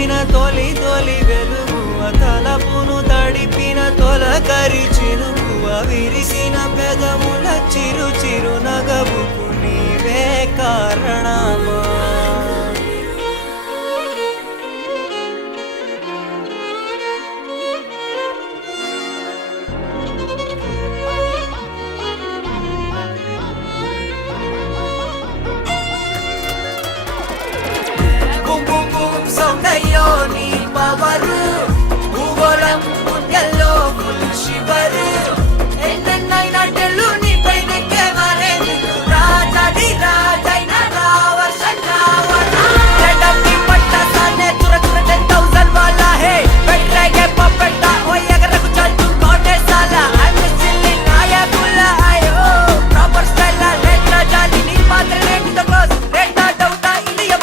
నింపిన తొలి తొలి వెలుగువ తలపును తడిపిన తొలకరి చినుకువ విరిసిన పెదముల చిరు చిరు నగవుకు నీవే కారణమా